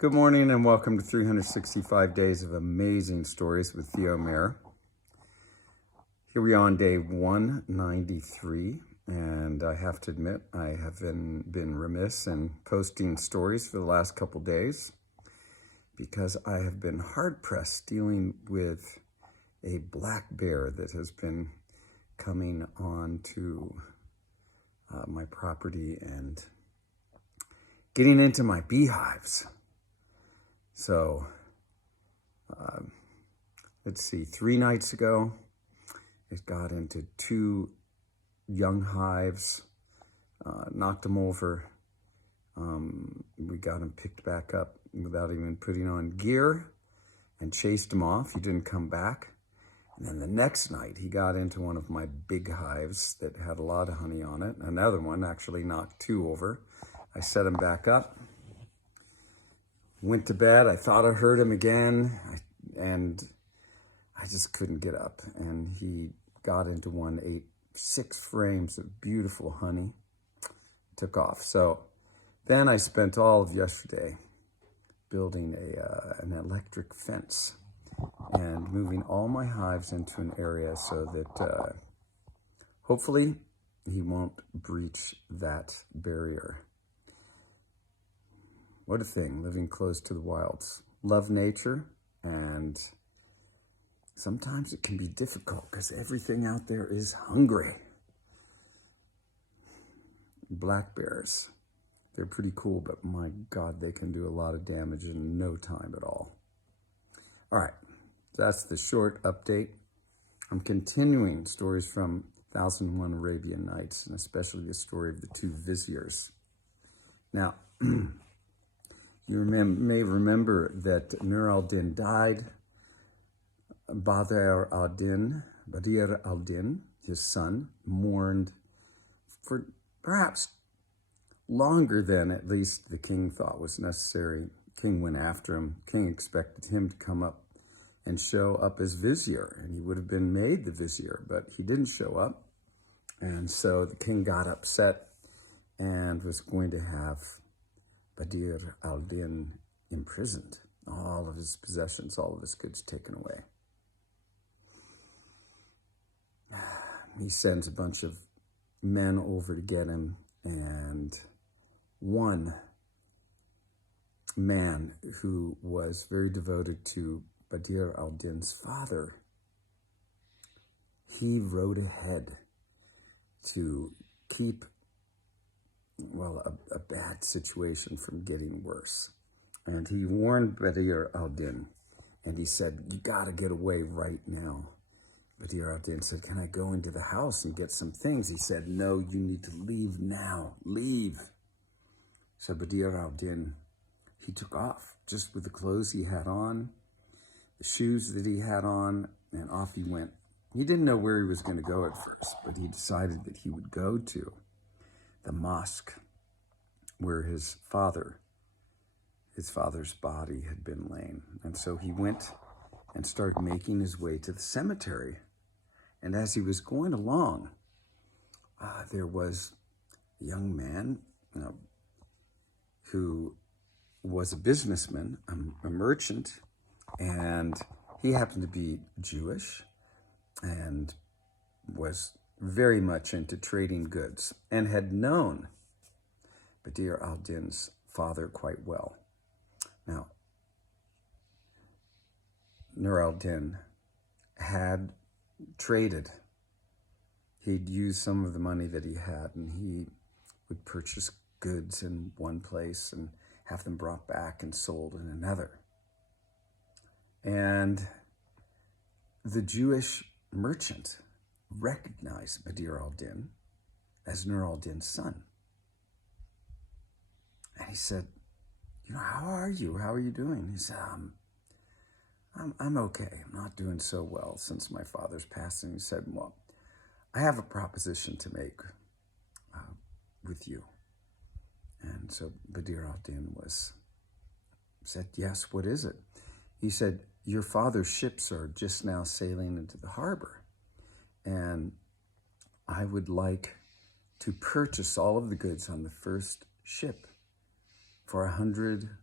Good morning and welcome to 365 Days of Amazing Stories with Theo Mayer. Here we are on day 193, and I have to admit I have been remiss in posting stories for the last couple days because I have been hard-pressed dealing with a black bear that has been coming on to my property and getting into my beehives. So, let's see, 3 nights ago, it got into 2 young hives, knocked them over. We got him picked back up without even putting on gear and chased him off. He didn't come back. And then the next night, he got into one of my big hives that had a lot of honey on it. Another one actually knocked 2 over. I set him back up. Went to bed. I thought I heard him again, and I just couldn't get up. And he got into one, ate 6 frames of beautiful honey, took off. So then I spent all of yesterday building an electric fence and moving all my hives into an area so that hopefully he won't breach that barrier. What a thing, living close to the wilds. Love nature, and sometimes it can be difficult because everything out there is hungry. Black bears, they're pretty cool, but my God, they can do a lot of damage in no time at all. All right, that's the short update. I'm continuing stories from 1001 Arabian Nights, and especially the story of the 2 Viziers. Now, you may remember that Nur al-Din died. Badr al-Din, his son, mourned for perhaps longer than at least the king thought was necessary. King went after him. King expected him to come up and show up as vizier, and he would have been made the vizier, but he didn't show up. And so the king got upset and was going to have Badr al-Din imprisoned, all of his possessions, all of his goods taken away. He sends a bunch of men over to get him, and one man who was very devoted to Badr al-Din's father, he rode ahead to keep a bad situation from getting worse. And he warned Badr al-Din, and he said, "You gotta get away right now." Badr al-Din said, "Can I go into the house and get some things?" He said, "No, you need to leave now, leave." So Badr al-Din, he took off just with the clothes he had on, the shoes that he had on, and off he went. He didn't know where he was gonna go at first, but he decided that he would go to the mosque where his father's body had been lain. And so he went and started making his way to the cemetery. And as he was going along, there was a young man, who was a businessman, a merchant, and he happened to be Jewish and was very much into trading goods and had known Badr al-Din's father quite well. Now, Nur al-Din had traded. He'd used some of the money that he had, and he would purchase goods in one place and have them brought back and sold in another. And the Jewish merchant recognized Badr al-Din as Nur al-Din's son. And he said, "How are you? How are you doing?" He said, I'm okay. I'm not doing so well since my father's passing." He said, "Well, I have a proposition to make with you." And so Badr al-Din said, "Yes, what is it?" He said, "Your father's ships are just now sailing into the harbor, and I would like to purchase all of the goods on the first ship for 100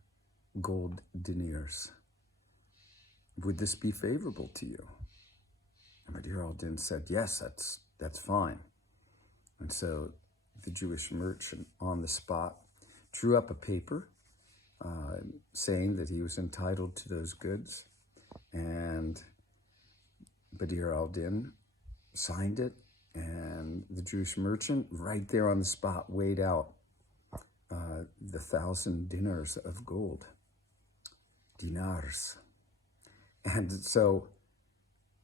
gold deniers. Would this be favorable to you? And Badr al-Din said, yes, that's fine. And so the Jewish merchant on the spot drew up a paper saying that he was entitled to those goods. And Badr al-Din signed it, and the Jewish merchant right there on the spot weighed out the 1,000 dinars of gold, dinars. And so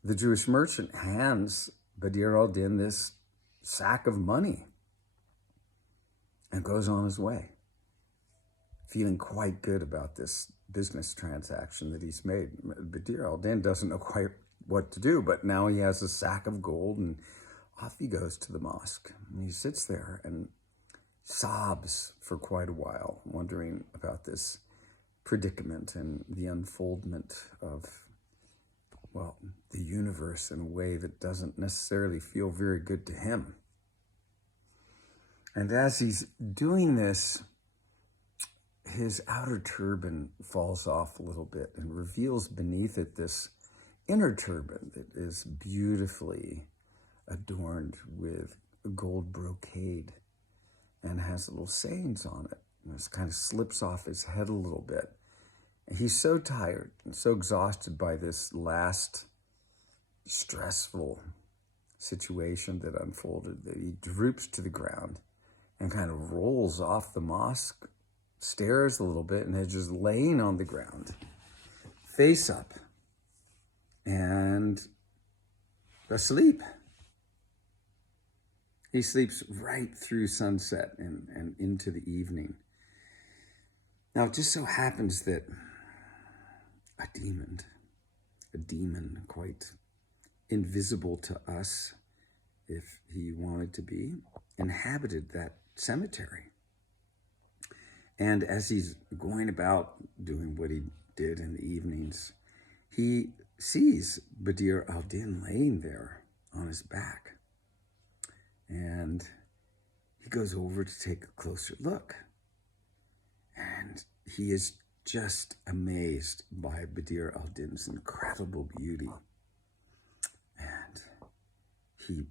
the Jewish merchant hands Badr al-Din this sack of money and goes on his way, feeling quite good about this business transaction that he's made. Badr al-Din doesn't know quite what to do, but now he has a sack of gold, and off he goes to the mosque. And he sits there and sobs for quite a while, wondering about this predicament and the unfoldment of, well, the universe in a way that doesn't necessarily feel very good to him. And as he's doing this, his outer turban falls off a little bit and reveals beneath it this inner turban that is beautifully adorned with gold brocade and has little sayings on it. And it kind of slips off his head a little bit. And he's so tired and so exhausted by this last stressful situation that unfolded that he droops to the ground and kind of rolls off the mosque stairs a little bit and is just laying on the ground, face up, and asleep. He sleeps right through sunset and into the evening. Now, it just so happens that a demon quite invisible to us, if he wanted to be, inhabited that cemetery. And as he's going about doing what he did in the evenings, he sees Badr al-Din laying there on his back. And he goes over to take a closer look. And he is just amazed by Badr al-Din's incredible beauty. And he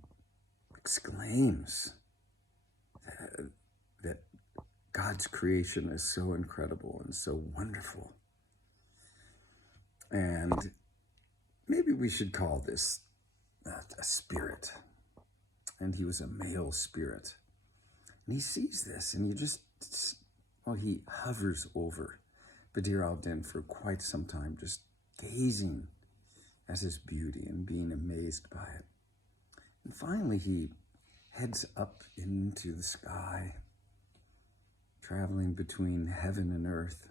exclaims that God's creation is so incredible and so wonderful. And maybe we should call this a spirit. And he was a male spirit. And he sees this, and he hovers over Badr al-Din for quite some time, just gazing at his beauty and being amazed by it. And finally, he heads up into the sky, traveling between heaven and earth.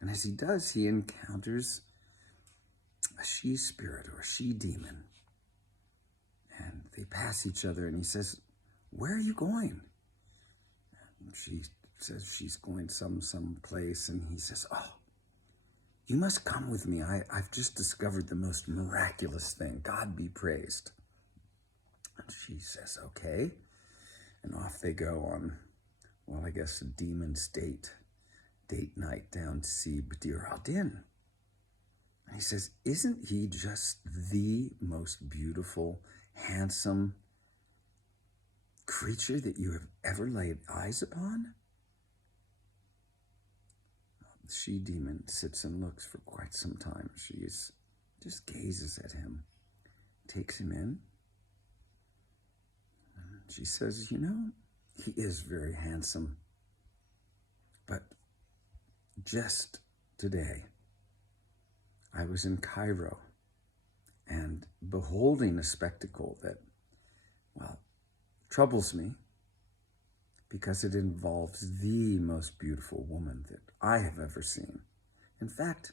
And as he does, he encounters a she-spirit or a she-demon. And they pass each other, and he says, "Where are you going?" And she says she's going some place, and he says, "Oh, you must come with me. I've just discovered the most miraculous thing. God be praised." And she says, "Okay." And off they go on, well, I guess a demon's date night down to see Badr al-Din. And he says, "Isn't he just the most beautiful, handsome creature that you have ever laid eyes upon?" The she-demon sits and looks for quite some time. She just gazes at him, takes him in. And she says, he is very handsome. But just today, I was in Cairo and beholding a spectacle that, well, troubles me because it involves the most beautiful woman that I have ever seen. In fact,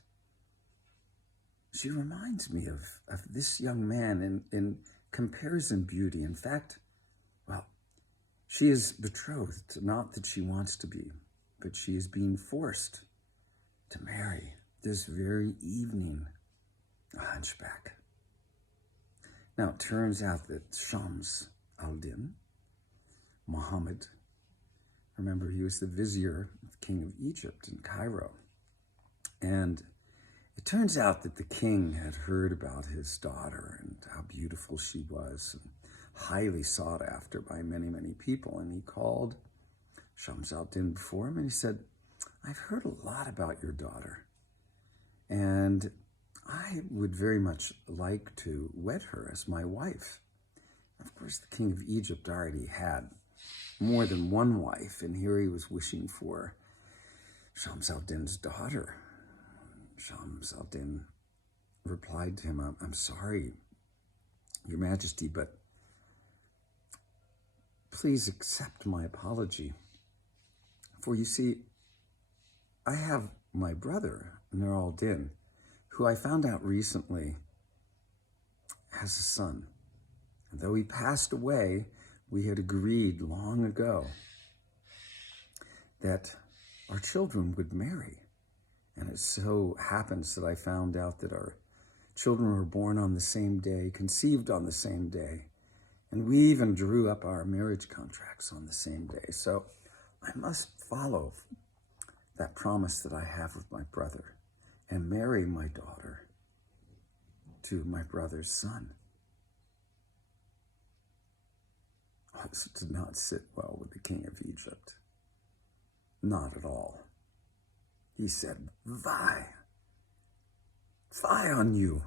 she reminds me of this young man in comparison beauty. In fact, well, she is betrothed, not that she wants to be, but she is being forced to marry this very evening a hunchback. Now, it turns out that Shams al-Din, Muhammad, remember he was the vizier, king of Egypt in Cairo. And it turns out that the king had heard about his daughter and how beautiful she was, and highly sought after by many, many people. And he called Shams al-Din before him and he said, I've heard a lot about your daughter, and I would very much like to wed her as my wife. Of course, the king of Egypt already had more than one wife, and here he was wishing for Shams al-Din's daughter. Shams al-Din replied to him, I'm sorry, Your Majesty, but please accept my apology. For you see, I have my brother, Nur al-Din, who I found out recently has a son. And though he passed away, we had agreed long ago that our children would marry. And it so happens that I found out that our children were born on the same day, conceived on the same day, and we even drew up our marriage contracts on the same day. So I must follow that promise that I have with my brother and marry my daughter to my brother's son. This did not sit well with the king of Egypt. Not at all. He said, Fie on you.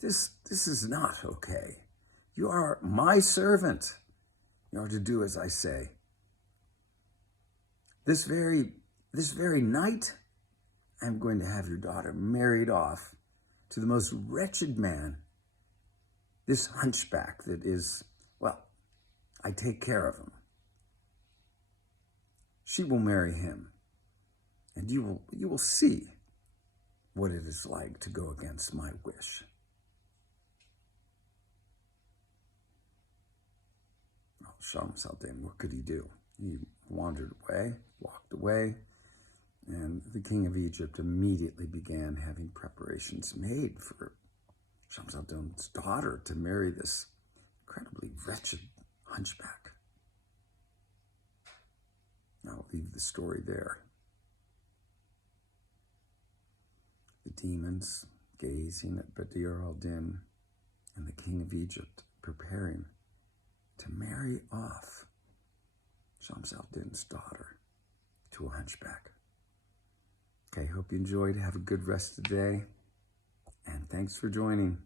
This is not okay. You are my servant. You are to do as I say. This very night, I'm going to have your daughter married off to the most wretched man, this hunchback that is, well, I take care of him. She will marry him, and you will see what it is like to go against my wish. Well, Shams al-Din, what could he do? He wandered away, walked away, and the king of Egypt immediately began having preparations made for Shams al-Din's daughter to marry this incredibly wretched hunchback. I'll leave the story there. The demons gazing at Badr al-Din and the king of Egypt preparing to marry off Shams al-Din's daughter to a hunchback. Okay, hope you enjoyed. Have a good rest of the day, and thanks for joining.